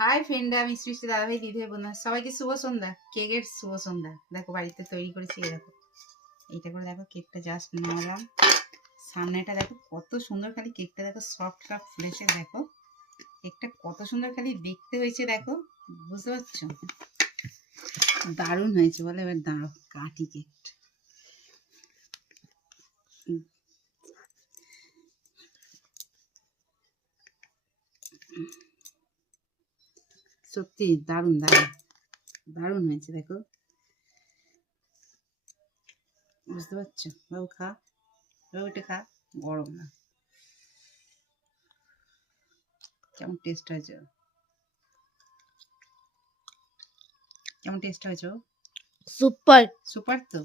Hi friend, আমি সৃষ্টি দাদাভাই দিদি বোনা সবাইকে শুভ সন্ধ্যা। কেকের শুভ সন্ধ্যা। দেখো বাড়িতে তৈরি করেছি, দেখো এইটা করে দেখো কেকটা জাস্ট নামালাম। সামনেটা দেখো কত সুন্দর, খালি কেকটা দেখো সফট কাপ ফুলেছে। দেখো কেকটা কত সুন্দর খালি দেখতে হয়েছে, দেখো বুঝতে পারছো? দারুণ হয়েছে বলে। এবার দাঁড়ো কাটি কেকটা। সত্যি দারুণ দারুণ দারুণ হয়েছে, দেখো বুঝতে পারছো? বাবু খা, বাবু এটা খা, গরম না। কেমন টেস্ট হয়েছে? কেমন টেস্ট হয়েছে? সুপার সুপার তো,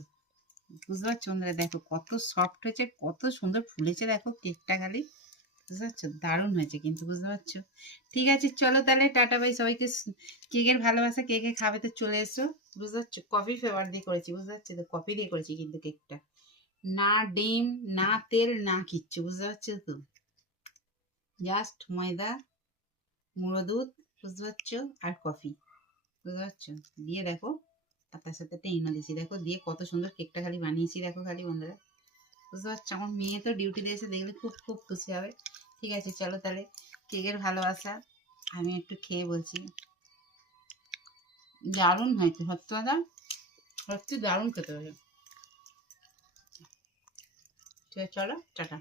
বুঝতে পারছো বন্ধুরা? দেখো কত সফট হয়েছে, কত সুন্দর ফুলেছে, দেখো কেকটা খালি বুঝতে পারছো? দারুণ হয়েছে কিন্তু, বুঝতে পারছো? ঠিক আছে, চলো তাহলে টাটা বাই সবাইকে। কেকের ভালোবাসা, কেকে খাবে তো চলে এসো, বুঝতে পারছো? কফি ফ্লেভার দিয়ে করেছি, বুঝতে পারছো তো? কফি দিয়ে করেছি কিন্তু কেকটা, না ডিম না তেল না কিচ্ছু, বুঝতে পারছো তো? জাস্ট ময়দা, গুঁড়ো দুধ, বুঝতে পারছো, আর কফি, বুঝতে পারছো? দিয়ে দেখো, আর তার সাথে একটা ইনো দিয়েছি, দেখো দিয়ে কত সুন্দর কেকটা খালি বানিয়েছি, দেখো খালি বন্ধুরা বুঝতে পারছো? আমার মেয়ে তো ডিউটিতে এসে দেখলে খুব খুব খুশি হবে। ঠিক আছে, চলো তাহলে কেকের ভালোবাসা আমি একটু খেয়ে বলছি। দারুণ হয়েছে সত্যি কথা, সত্যি দারুণ খেতে হবে। ঠিক আছে, চলো টাটা।